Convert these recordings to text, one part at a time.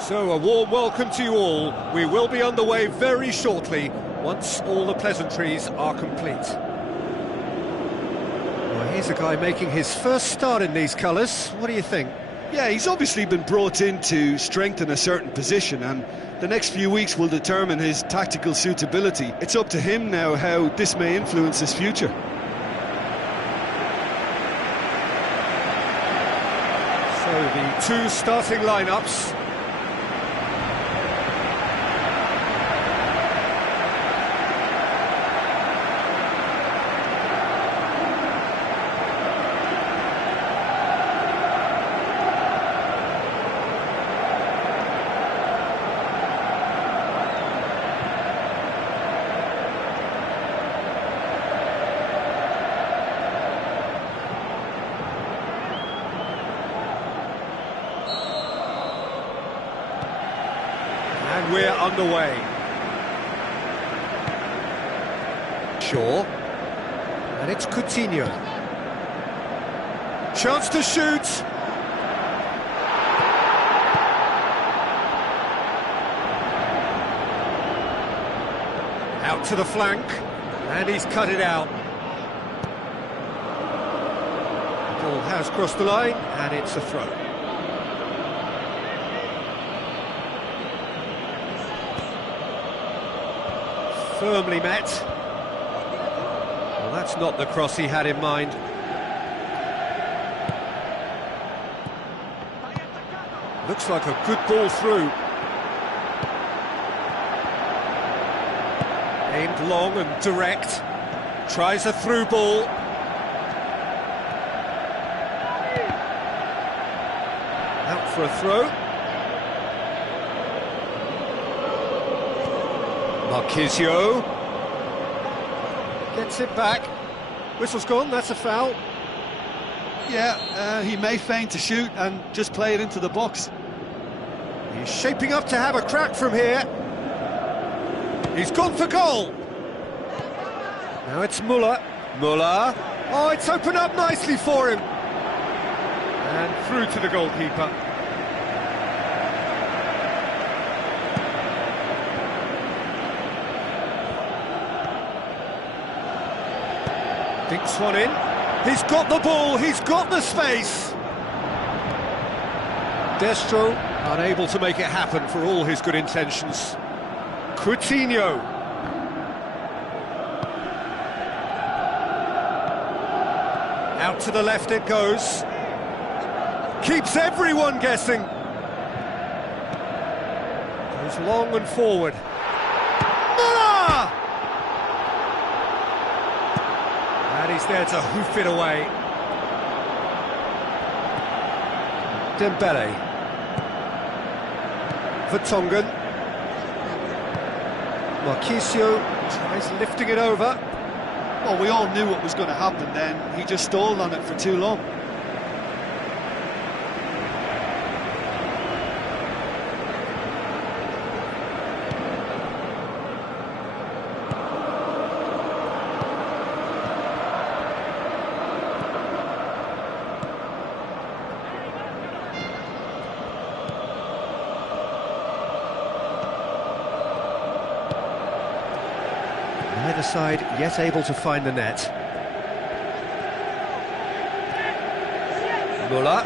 So, a warm welcome to you all. We will be underway very shortly, once all the pleasantries are complete. Well, here's a guy making his first start in these colours. What do you think? Yeah, he's obviously been brought in to strengthen a certain position, and the next few weeks will determine his tactical suitability. It's up to him now how this may influence his future. So, the two starting lineups. And we're underway. Shaw. And it's Coutinho. Chance to shoot. Out to the flank. And he's cut it out. The ball has crossed the line, and it's a throw. Firmly met. Well, that's not the cross he had in mind. Looks like a good ball through. Aimed long and direct. Tries a through ball. Out for a throw. Marquisio gets it back. Whistle's gone, that's a foul. Yeah, he may feign to shoot and just play it into the box. He's shaping up to have a crack from here. He's gone for goal. Now it's Muller. Muller. Oh, it's opened up nicely for him. And through to the goalkeeper. Dinks one in. He's got the ball, he's got the space. Destro unable to make it happen for all his good intentions. Coutinho. Out to the left it goes. Keeps everyone guessing. Goes long and forward. Muller! And he's there to hoof it away. Dembele. Vertonghen. Marquisio tries lifting it over. Well, we all knew what was going to happen then. He just stalled on it for too long. Neither side yet able to find the net. Muller.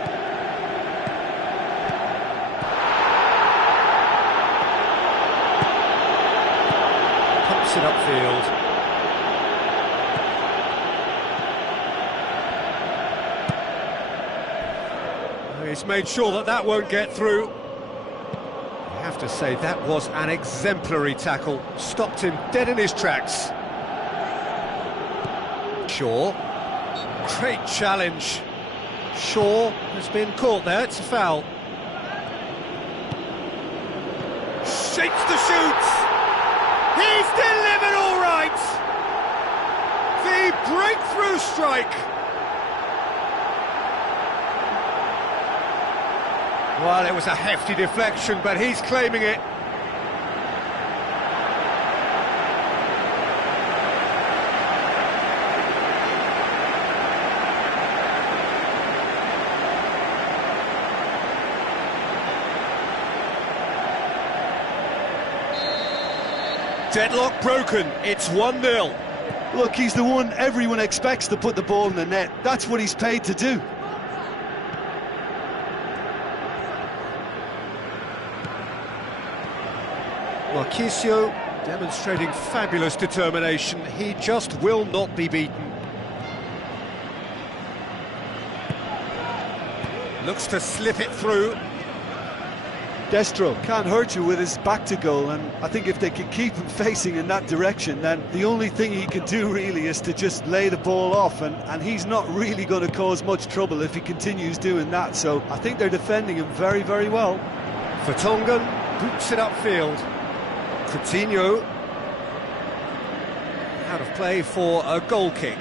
Pumps it upfield. He's made sure that that won't get through. I have to say, that was an exemplary tackle. Stopped him dead in his tracks. Shaw. Great challenge. Shaw has been caught there, it's a foul. Shapes the shoot! He's delivered all right! The breakthrough strike! Well, it was a hefty deflection, but he's claiming it. Deadlock broken, it's 1-0. Look, he's the one everyone expects to put the ball in the net. That's what he's paid to do. Marchisio demonstrating fabulous determination. He just will not be beaten. Looks to slip it through. Destro can't hurt you with his back to goal, and I think if they can keep him facing in that direction, then the only thing he can do really is to just lay the ball off, and he's not really going to cause much trouble if he continues doing that. So I think they're defending him very, very well. Vertonghen boots it upfield. Coutinho out of play for a goal kick.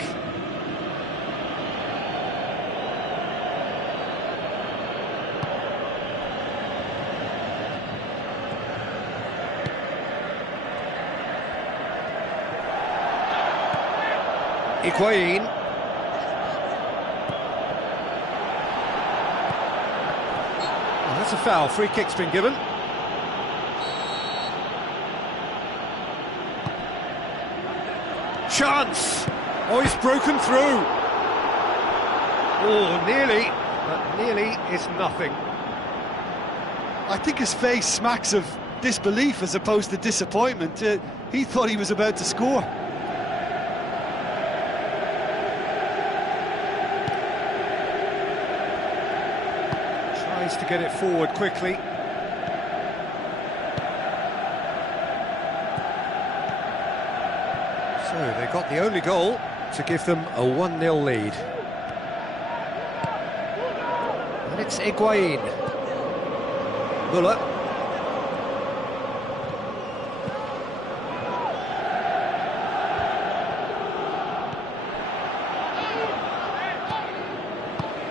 Higuain. Oh, that's a foul. Free kick's been given. Chance! Oh, he's broken through. Oh, nearly, but nearly is nothing. I think his face smacks of disbelief as opposed to disappointment. He thought he was about to score. Tries to get it forward quickly. So they got the only goal to give them a 1-0 lead. And it's Higuain. Müller.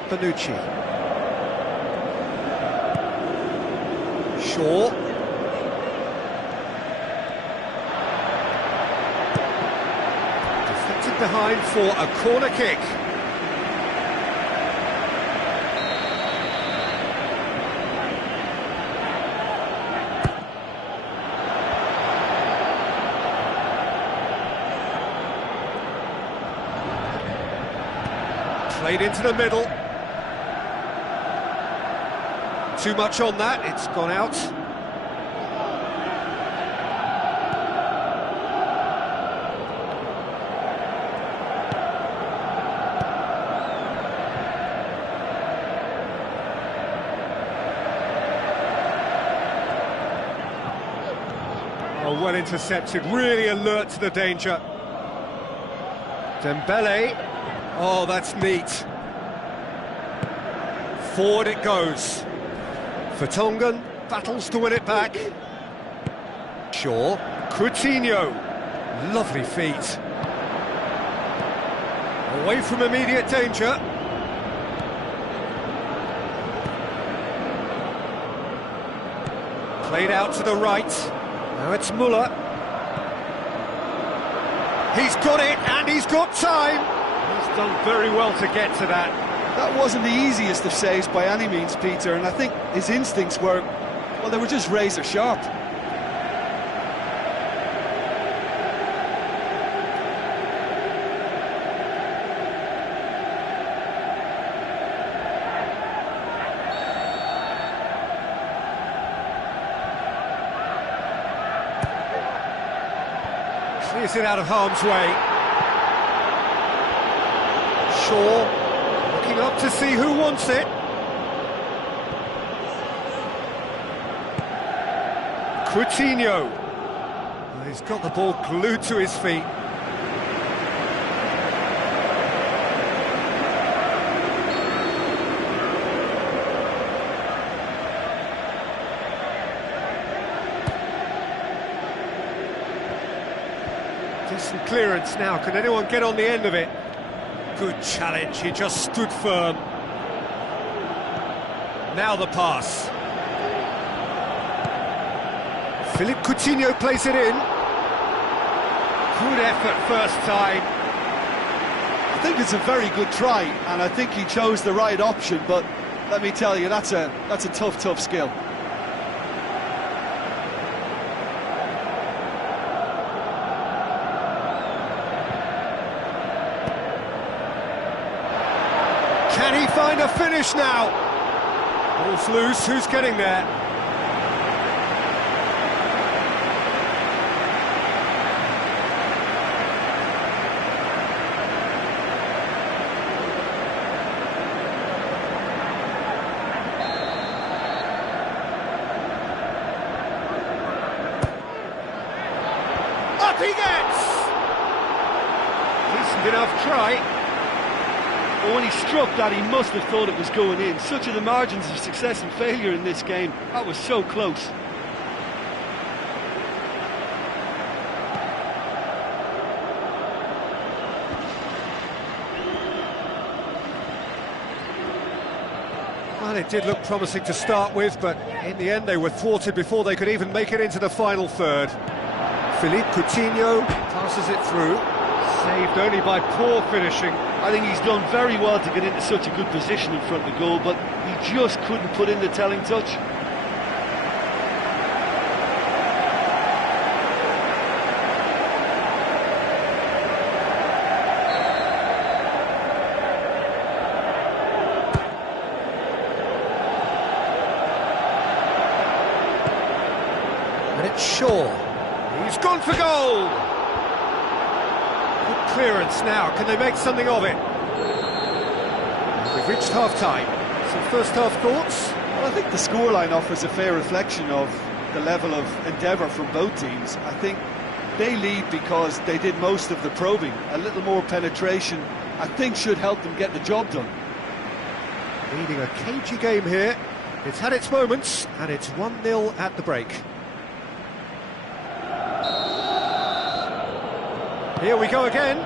Bonucci. Shaw. Deflected behind for a corner kick. Played into the middle. Too much on that, it's gone out. Oh, well intercepted, really alert to the danger. Dembele. Oh, that's neat. Forward it goes. Vertonghen battles to win it back. Shaw. Coutinho. Lovely feet. Away from immediate danger. Played out to the right. Now it's Müller. He's got it, and he's got time. He's done very well to get to that. That wasn't the easiest of saves by any means, Peter, and I think his instincts were, well, they were just razor sharp. Clears it out of harm's way. Shaw. Looking up to see who wants it. Coutinho. Well, he's got the ball glued to his feet. Decent clearance now. Can anyone get on the end of it? Good challenge, he just stood firm. Now the pass. Philippe Coutinho plays it in. Good effort first time. I think it's a very good try, and I think he chose the right option, but let me tell you, that's a tough skill. a finish now. Ball's loose, who's getting there? Up he gets! Decent enough try. But when he struck that, he must have thought it was going in. Such are the margins of success and failure in this game. That was so close. Well, it did look promising to start with, but in the end they were thwarted before they could even make it into the final third. Philippe Coutinho passes it through, saved only by poor finishing. I think he's done very well to get into such a good position in front of goal, but he just couldn't put in the telling touch. And it's Shaw. He's gone for goal! Good clearance now, can they make something of it? We've reached half-time. Some first-half thoughts? Well, I think the scoreline offers a fair reflection of the level of endeavour from both teams. I think they lead because they did most of the probing. A little more penetration, I think, should help them get the job done. Leading a cagey game here. It's had its moments, and it's 1-0 at the break. Here we go again.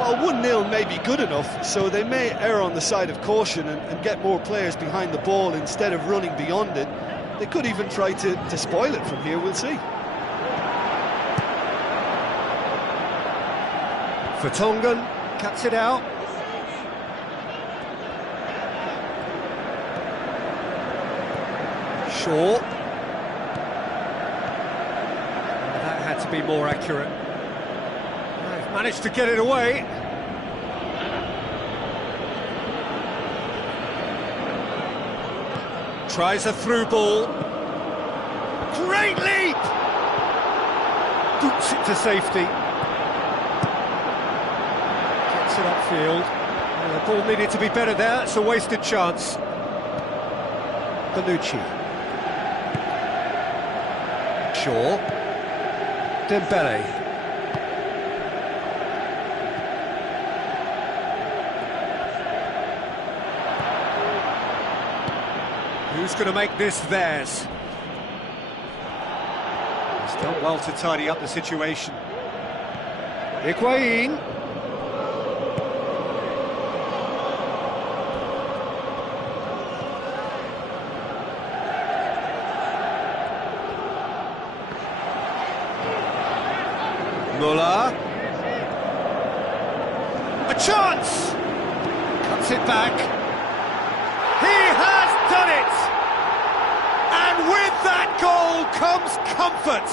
Well, 1-0 may be good enough, so they may err on the side of caution and get more players behind the ball instead of running beyond it. They could even try to spoil it from here, we'll see. Vertonghen cuts it out. Shaw. That had to be more accurate. They've managed to get it away. Tries a through ball. Great leap! Boots it to safety. Gets it upfield. The ball needed to be better there. It's a wasted chance. Bonucci. Shaw. Dembele. Who's going to make this theirs? He's done well to tidy up the situation. Higuain. Muller. A chance! Cuts it back. He has done it! And with that goal comes comfort.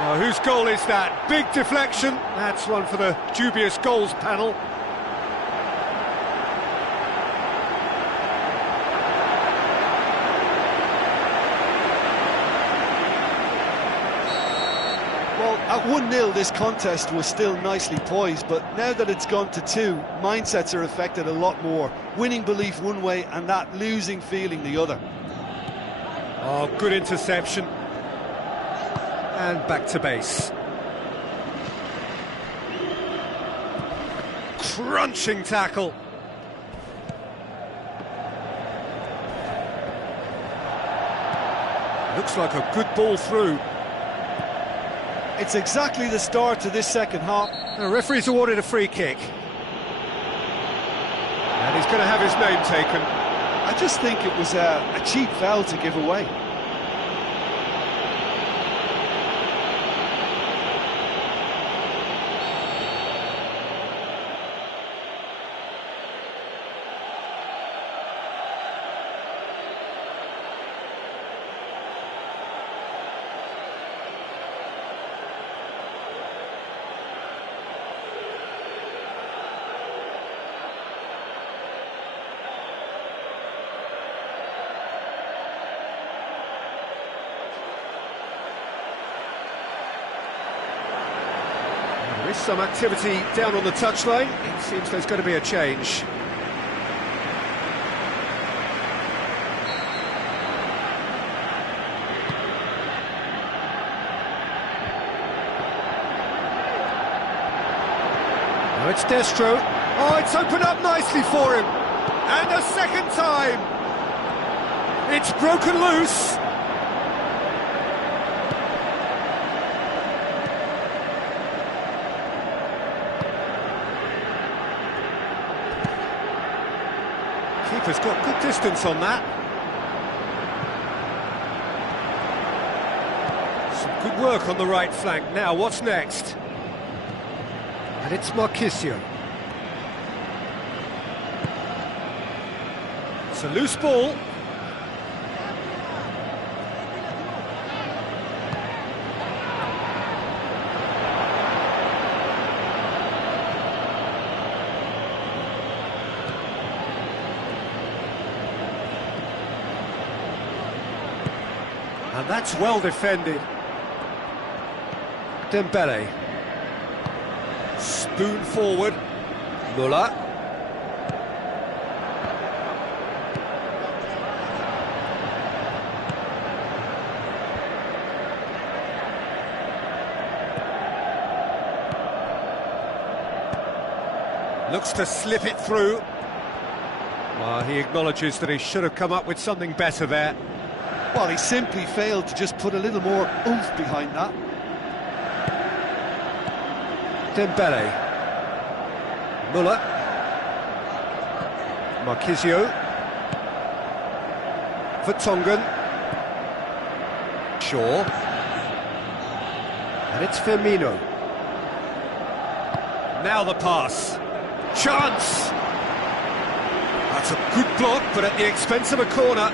Oh, whose goal is that? Big deflection. That's one for the dubious goals panel. At 1-0, this contest was still nicely poised, but now that it's gone to 2, mindsets are affected a lot more. Winning belief one way and that losing feeling the other. Oh, good interception. And back to base. Crunching tackle. Looks like a good ball through. It's exactly the start to this second half. The referee's awarded a free kick. And he's going to have his name taken. I just think it was a cheap foul to give away. There's some activity down on the touchline. It seems there's going to be a change. Now it's Destro. Oh, it's opened up nicely for him. And a second time. It's broken loose. Keeper's got good distance on that. Some good work on the right flank. Now, what's next? And it's Marchisio. It's a loose ball. And that's well defended. Dembele. Spoon forward. Muller. Looks to slip it through. Well, he acknowledges that he should have come up with something better there. Well, he simply failed to just put a little more oomph behind that. Dembele. Muller. Marchisio. Vertonghen. Shaw. And it's Firmino. Now the pass. Chance! That's a good block, but at the expense of a corner.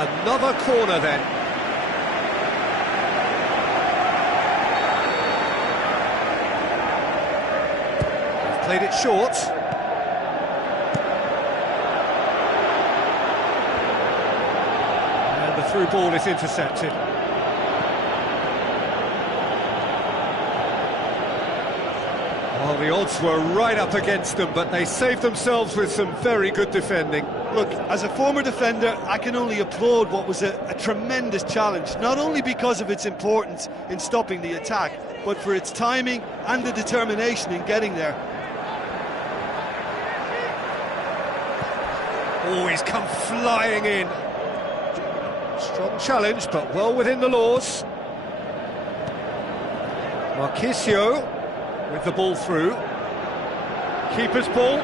Another corner then. They've played it short. And the through ball is intercepted. Well, the odds were right up against them, but they saved themselves with some very good defending. Look, as a former defender, I can only applaud what was a tremendous challenge, not only because of its importance in stopping the attack, but for its timing and the determination in getting there. Always come flying in. Strong challenge, but well within the laws. Marchisio with the ball through. Keeper's ball.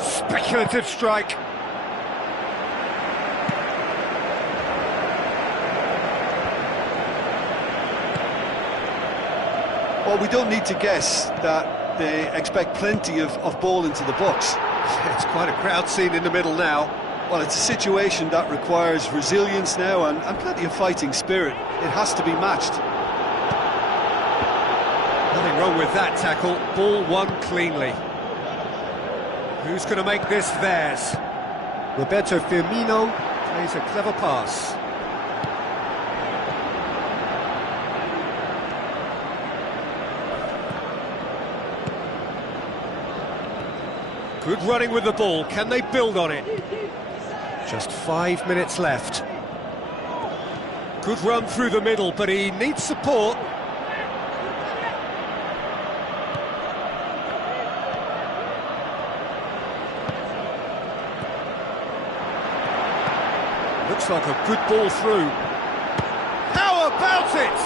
Speculative strike. Well, we don't need to guess that they expect plenty of ball into the box. It's quite a crowd scene in the middle now. Well, it's a situation that requires resilience now and plenty of fighting spirit. It has to be matched. Nothing wrong with that tackle. Ball won cleanly. Who's going to make this theirs? Roberto Firmino plays a clever pass. Good running with the ball. Can they build on it? Just 5 minutes left. Good run through the middle, but he needs support. Looks like a good ball through. How about it?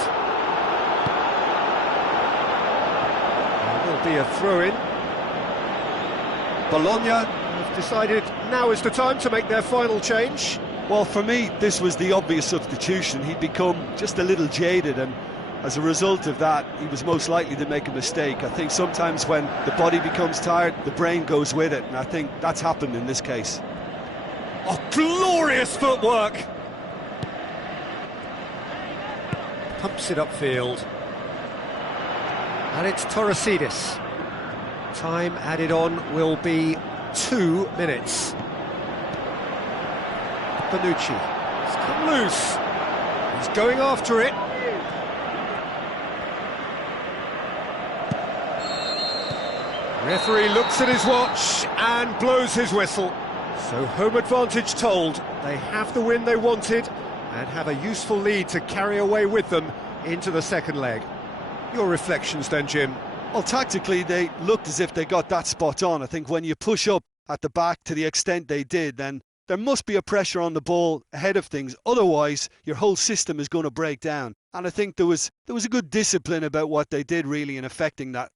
There will be a throw-in. Bologna have decided now is the time to make their final change. Well, for me, this was the obvious substitution. He'd become just a little jaded, and as a result of that, he was most likely to make a mistake. I think sometimes when the body becomes tired, the brain goes with it, and I think that's happened in this case. Oh, glorious footwork! Pumps it upfield. And it's Torresidis. Time added on will be 2 minutes. Bonucci. It's come loose. He's going after it. Referee looks at his watch and blows his whistle. So home advantage told. They have the win they wanted and have a useful lead to carry away with them into the second leg. Your reflections then, Jim? Well, tactically, they looked as if they got that spot on. I think when you push up at the back to the extent they did, then there must be a pressure on the ball ahead of things. Otherwise, your whole system is going to break down. And I think there was a good discipline about what they did, really, in affecting that.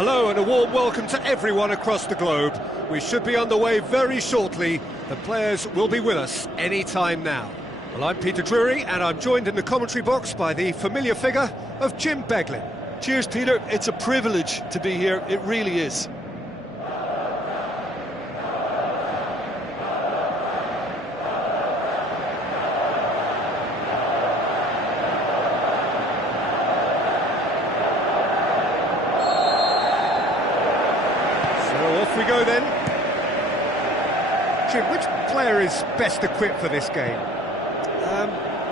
Hello and a warm welcome to everyone across the globe. We should be underway very shortly. The players will be with us any time now. Well, I'm Peter Drury and I'm joined in the commentary box by the familiar figure of Jim Beglin. Cheers, Peter. It's a privilege to be here. It really is. Off we go then. Jim, which player is best equipped for this game?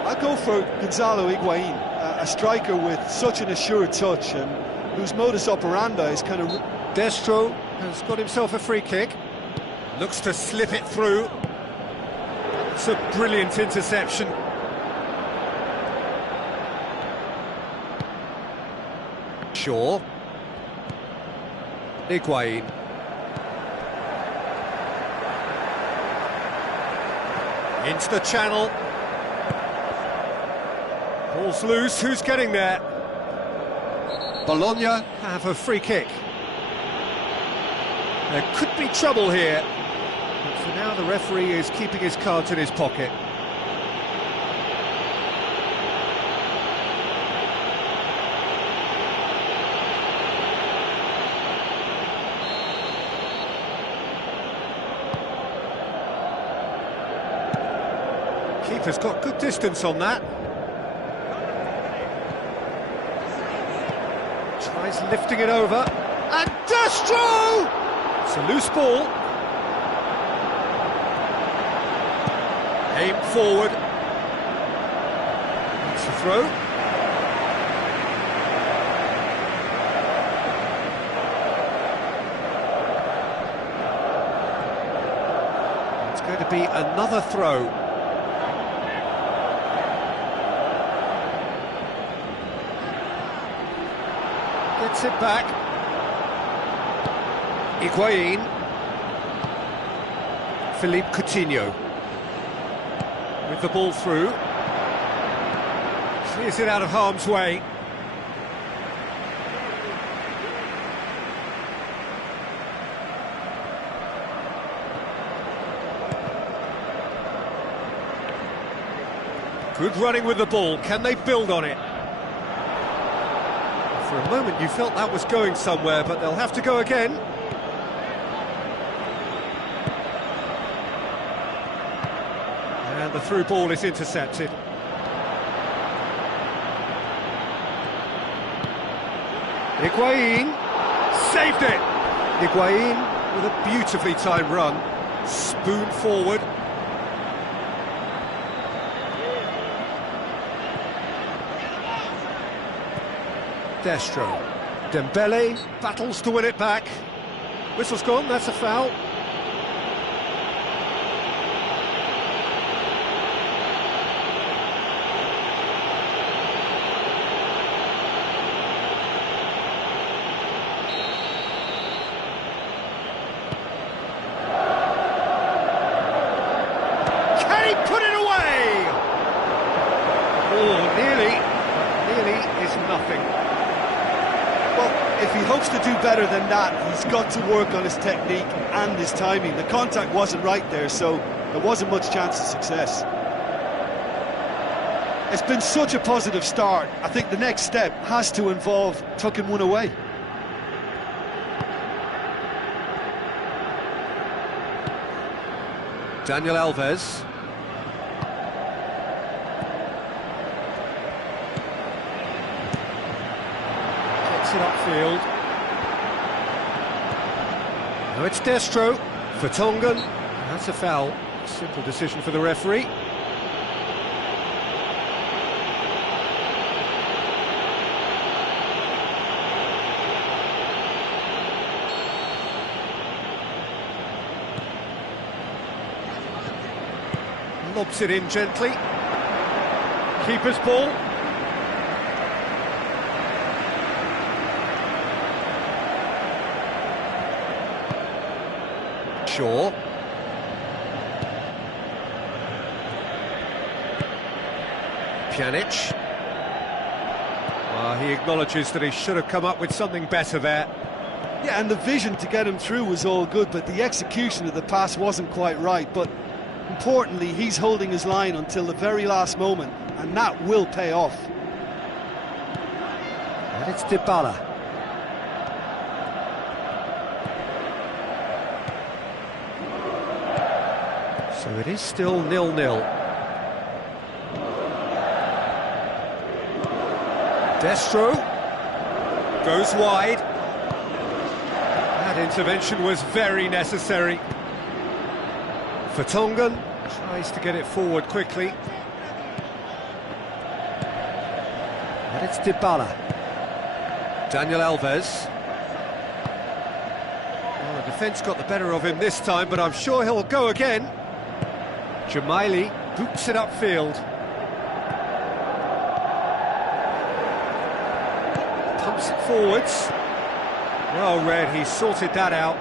I'll go for Gonzalo Higuain, a striker with such an assured touch and whose modus operandi is kind of... Destro has got himself a free kick. Looks to slip it through. It's a brilliant interception. Shaw. Higuain. Into the channel. Ball's loose, who's getting there? Bologna have a free kick. There could be trouble here. But for now, the referee is keeping his cards in his pocket. Keeper's got good distance on that. Tries lifting it over. And Destro! It's a loose ball. Aim forward. That's the throw. It's going to be another throw. Gets it back. Higuain. Philippe Coutinho. With the ball through. Clears it out of harm's way. Good running with the ball. Can they build on it? For a moment you felt that was going somewhere, but they'll have to go again. And the through ball is intercepted. Higuain saved it! Higuain with a beautifully timed run. Spoon forward. Destro. Dembele battles to win it back. Whistle's gone, that's a foul. Can he put it away? Oh, nearly is nothing. Well, if he hopes to do better than that, he's got to work on his technique and his timing. The contact wasn't right there, so there wasn't much chance of success. It's been such a positive start. I think the next step has to involve tucking one away. Daniel Alves. Gets it upfield. Now it's Destro. Vertonghen. That's a foul. Simple decision for the referee. Lobs it in gently. Keeper's ball. Shaw. Pjanic. He acknowledges that he should have come up with something better there. Yeah, and the vision to get him through was all good, but the execution of the pass wasn't quite right. But importantly, he's holding his line until the very last moment, and that will pay off. And it's Dybala. So it is still 0-0. Destro goes wide. That intervention was very necessary. Vertonghen tries to get it forward quickly. And it's Dybala. Daniel Alves. Well, the defence got the better of him this time, but I'm sure he'll go again. Jamaili boots it upfield. Pumps it forwards. Well read, he sorted that out.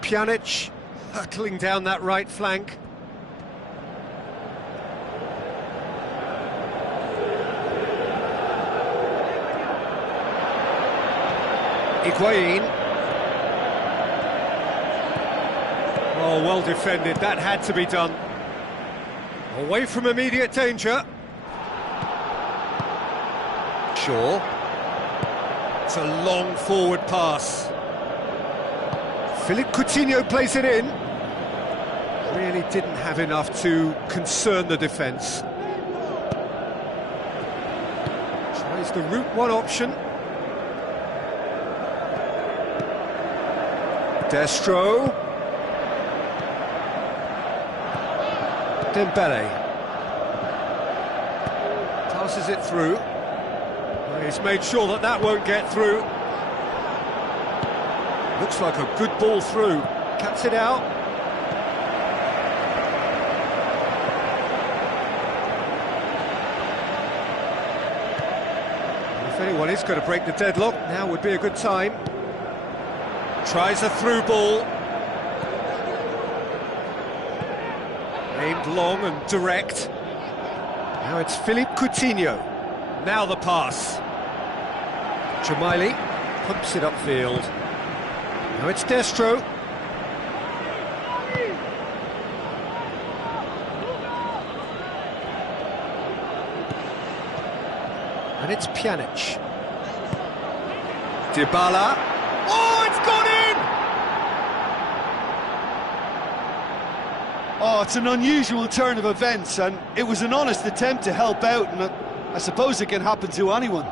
Pjanic hurtling down that right flank. Higuain. Oh, well defended, that had to be done. Away from immediate danger. Shaw. It's a long forward pass. Philippe Coutinho plays it in. Really didn't have enough to concern the defence. Tries the route one option. Destro. Dembele. Passes it through. Well, he's made sure that that won't get through. Looks like a good ball through. Cuts it out. If anyone is going to break the deadlock, now would be a good time. Tries a through ball. Aimed long and direct. Now it's Philippe Coutinho. Now the pass. Jamaili pumps it upfield. Now it's Destro. And it's Pjanic. Dybala. Oh, it's gone in! Oh, it's an unusual turn of events, and it was an honest attempt to help out, and I suppose it can happen to anyone.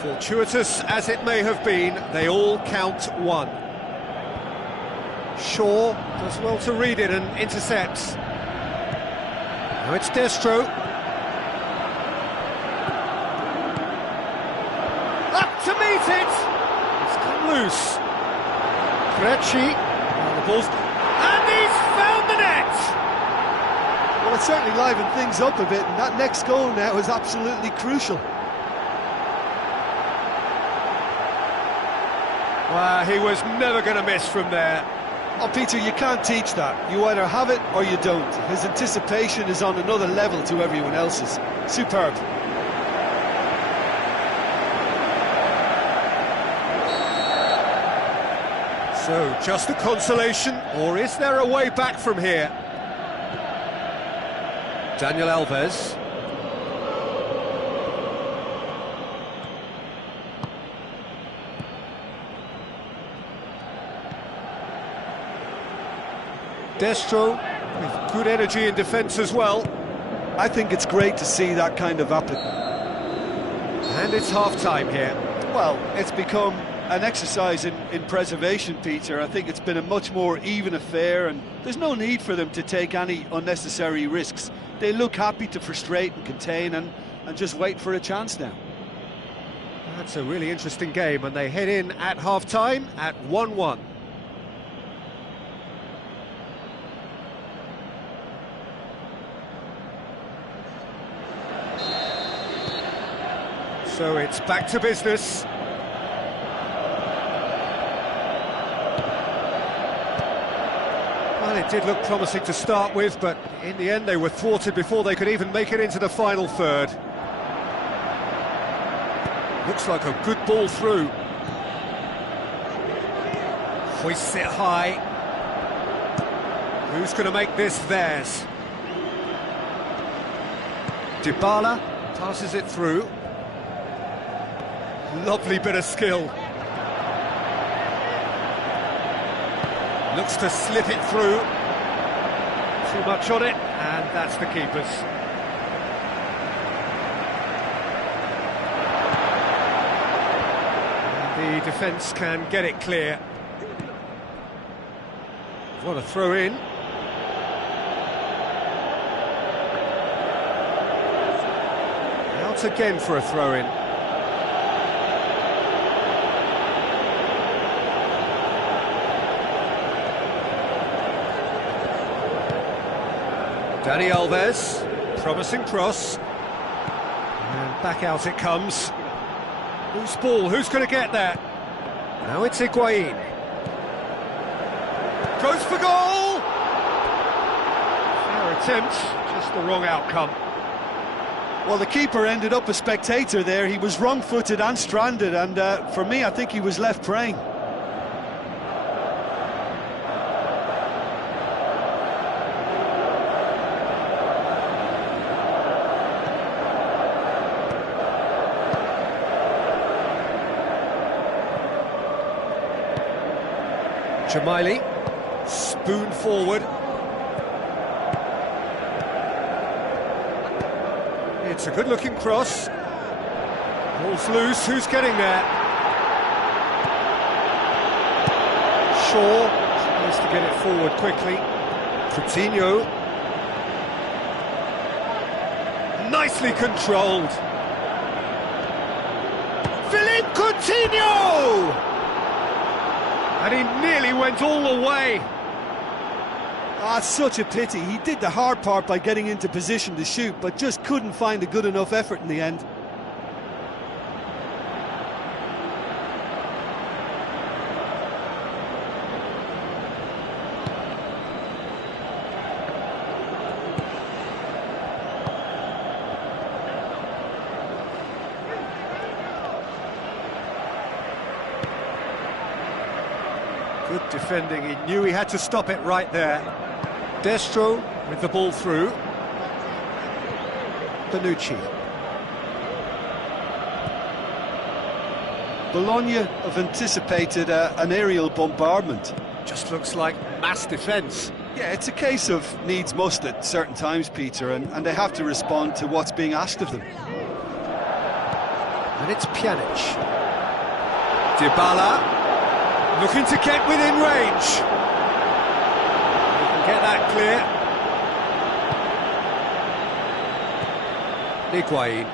Fortuitous as it may have been, they all count one. Shaw does well to read it and intercepts. Now it's Destro. Up to meet it! It's come loose. Kretschy. The ball's... And he's found the net! Well, it certainly livened things up a bit, and that next goal now is absolutely crucial. Well, he was never going to miss from there. Oh, Peter, you can't teach that. You either have it or you don't. His anticipation is on another level to everyone else's. Superb. So, just a consolation, or is there a way back from here? Daniel Alves. Destro with good energy in defence as well. I think it's great to see that kind of application. And it's half-time here. Well, it's become an exercise in preservation, Peter. I think it's been a much more even affair, and there's no need for them to take any unnecessary risks. They look happy to frustrate and contain and just wait for a chance now. That's a really interesting game, and they head in at half-time at 1-1. So it's back to business. Well, it did look promising to start with, but in the end they were thwarted before they could even make it into the final third. Looks like a good ball through. Hoists it high. Who's going to make this theirs? Dybala passes it through. Lovely bit of skill. Looks to slip it through. Too much on it, and that's the keeper's. The defence can get it clear. What a throw in. Out again for a throw in. Dani Alves, promising cross. And back out it comes. Loose ball, who's going to get that? Now it's Higuain. Goes for goal! Fair attempt, just the wrong outcome. Well, the keeper ended up a spectator there. He was wrong-footed and stranded, and for me, I think he was left praying. Jamaili, spoon forward. It's a good-looking cross. Ball's loose, who's getting there? Shaw tries to get it forward quickly. Coutinho. Nicely controlled. Philippe Coutinho! And he nearly went all the way. Ah, such a pity. He did the hard part by getting into position to shoot, but just couldn't find a good enough effort in the end. Good defending, he knew he had to stop it right there. Destro with the ball through. Bonucci. Bologna have anticipated an aerial bombardment. Just looks like mass defence. Yeah, it's a case of needs must at certain times, Peter, and they have to respond to what's being asked of them. And it's Pjanic. Dybala. Looking to get within range. He can get that clear. Higuain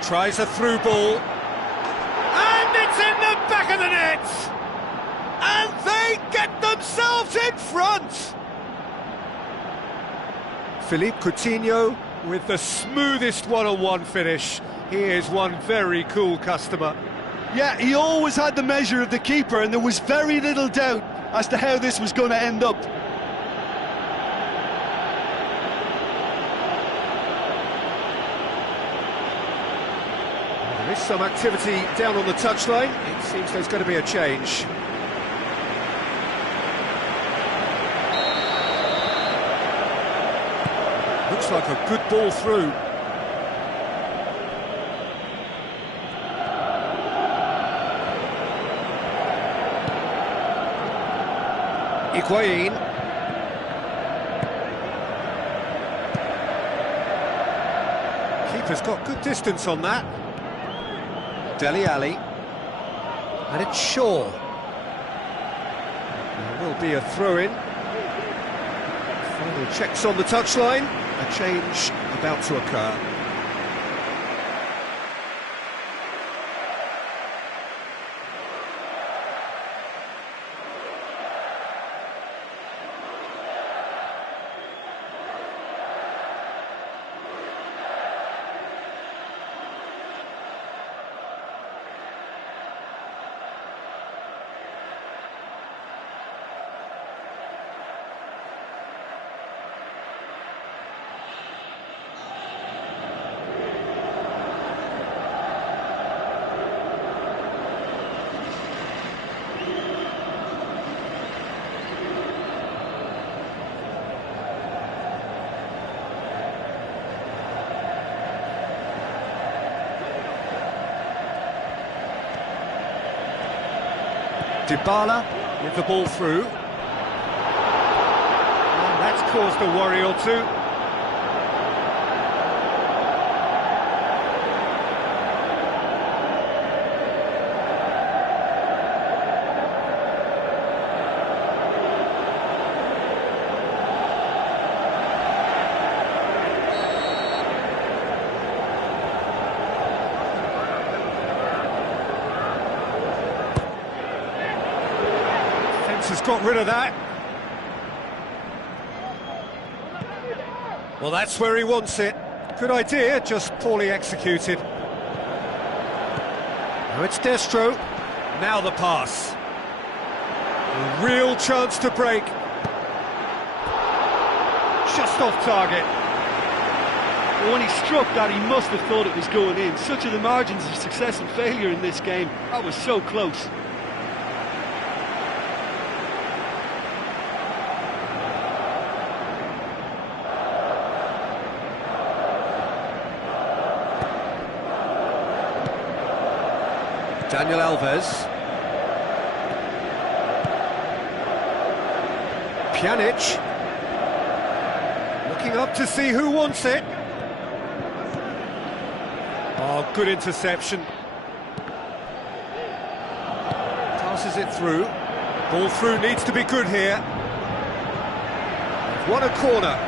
tries a through ball. And it's in the back of the net! And they get themselves in front! Philippe Coutinho with the smoothest one-on-one finish. He is one very cool customer. Yeah, he always had the measure of the keeper, and there was very little doubt as to how this was going to end up. There is some activity down on the touchline. It seems there's going to be a change. Looks like a good ball through. Higuain. Keeper's got good distance on that. Dele Alli. And it's Shaw. There will be a throw-in. Final checks on the touchline. A change about to occur. Dybala with the ball through. And that's caused a worry or two. Has got rid of that. Well, that's where he wants it. Good idea, just poorly executed. Now it's Destro. Now the pass. A real chance to break. Just off target. Well, when he struck that, he must have thought it was going in. Such are the margins of success and failure in this game. That was so close. Daniel Alves. Pjanic. Looking up to see who wants it. Oh, good interception. Passes it through. Ball through needs to be good here. They've won a corner.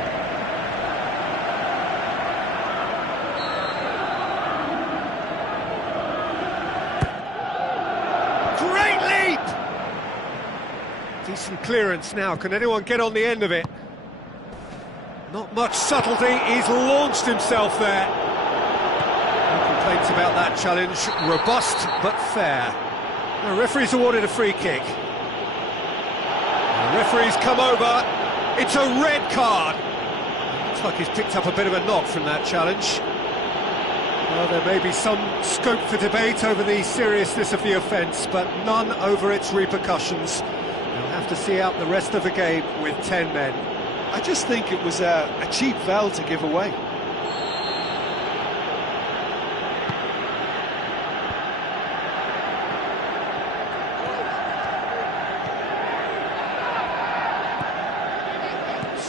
Decent clearance now. Can anyone get on the end of it? Not much subtlety. He's launched himself there. No complaints about that challenge. Robust but fair. The referee's awarded a free kick. The referee's come over. It's a red card. Looks like he's picked up a bit of a knock from that challenge. Well, there may be some scope for debate over the seriousness of the offence, but none over its repercussions. They'll have to see out the rest of the game with 10 men. I just think it was a cheap foul to give away.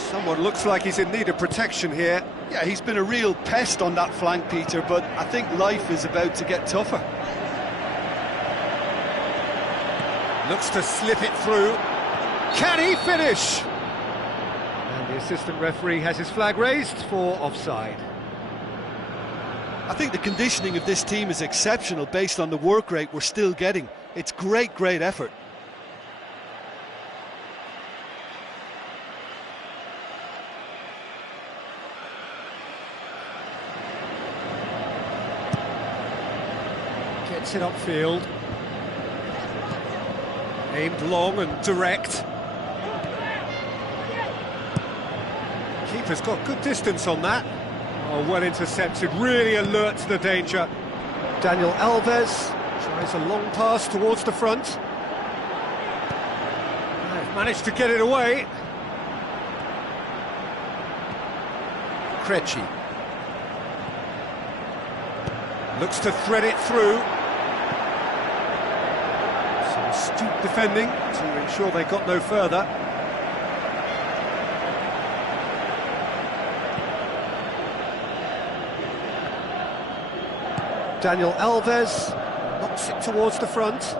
Someone looks like he's in need of protection here. Yeah, he's been a real pest on that flank, Peter, but I think life is about to get tougher. Looks to slip it through. Can he finish? And the assistant referee has his flag raised for offside. I think the conditioning of this team is exceptional based on the work rate we're still getting. It's great effort. Gets it upfield. Aimed long and direct. Keeper's got good distance on that. Oh, well intercepted, really alert to the danger. Daniel Alves tries a long pass towards the front. They've managed to get it away. Krejci looks to thread it through. Some astute defending to ensure they got no further. Daniel Alves knocks it towards the front.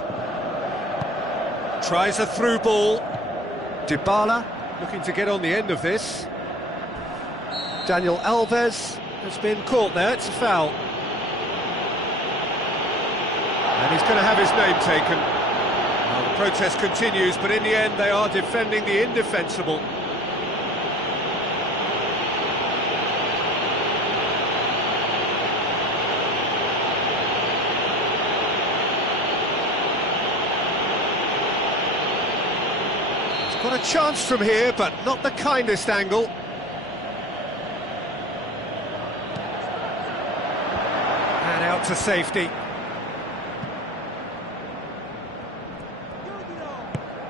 Tries a through ball. Dybala looking to get on the end of this. Daniel Alves has been caught there, it's a foul. And he's going to have his name taken. Well, the protest continues, but in the end they are defending the indefensible. He's got a chance from here, but not the kindest angle. And out to safety.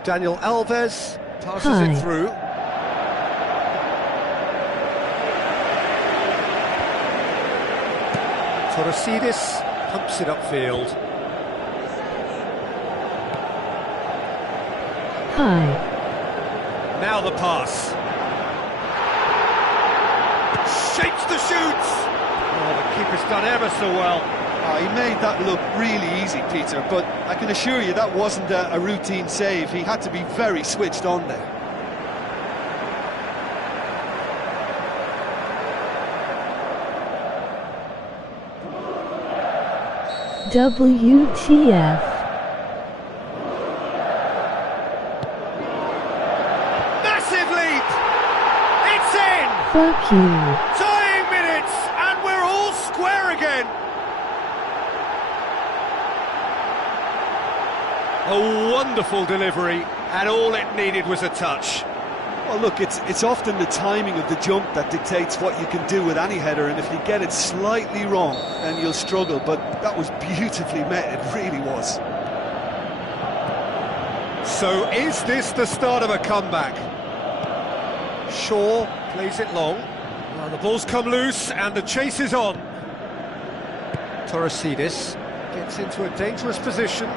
Daniel Alves passes it through. Torosidis pumps it upfield. Hi. Now the pass. Shapes the shoots. Oh, the keeper's done ever so well. Oh, he made that look really easy, Peter, but I can assure you that wasn't a routine save. He had to be very switched on there. WTF. Massive leap! It's in! Fuck you. Tying minutes, and we're all square again. A wonderful delivery, and all it needed was a touch. Well, look, it's often the timing of the jump that dictates what you can do with any header, and if you get it slightly wrong, then you'll struggle, but that was beautifully met, it really was. So is this the start of a comeback? Shaw plays it long. Well, the ball's come loose and the chase is on. Torresidis gets into a dangerous position.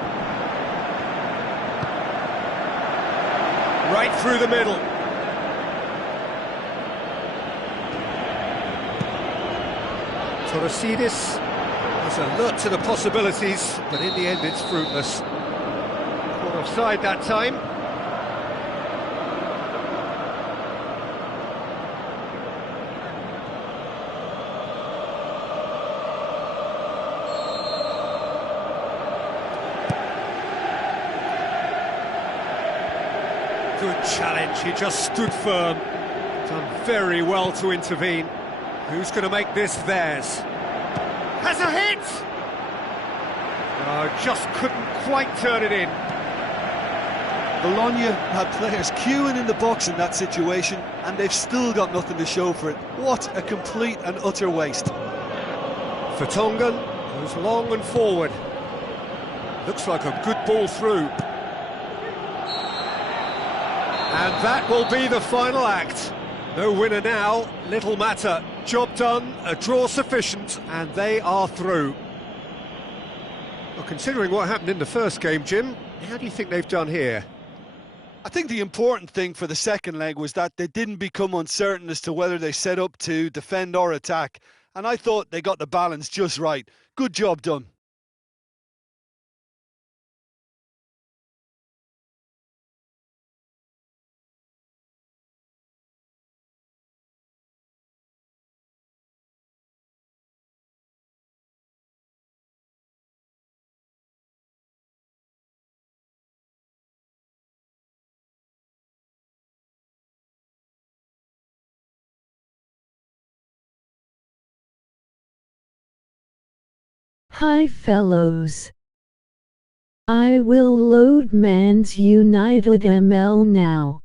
Right through the middle. Torresidis is alert to the possibilities, but in the end it's fruitless. Caught offside that time. Good challenge, he just stood firm. Done very well to intervene. Who's going to make this theirs? Has a hit! Oh, just couldn't quite turn it in. Bologna had players queuing in the box in that situation, and they've still got nothing to show for it. What a complete and utter waste. Vertonghen goes long and forward. Looks like a good ball through. And that will be the final act. No winner now, little matter. Job done, a draw sufficient, and they are through. Well, considering what happened in the first game, Jim, how do you think they've done here? I think the important thing for the second leg was that they didn't become uncertain as to whether they set up to defend or attack, and I thought they got the balance just right. Good job done. Hi fellows. I will load Man's United ML now.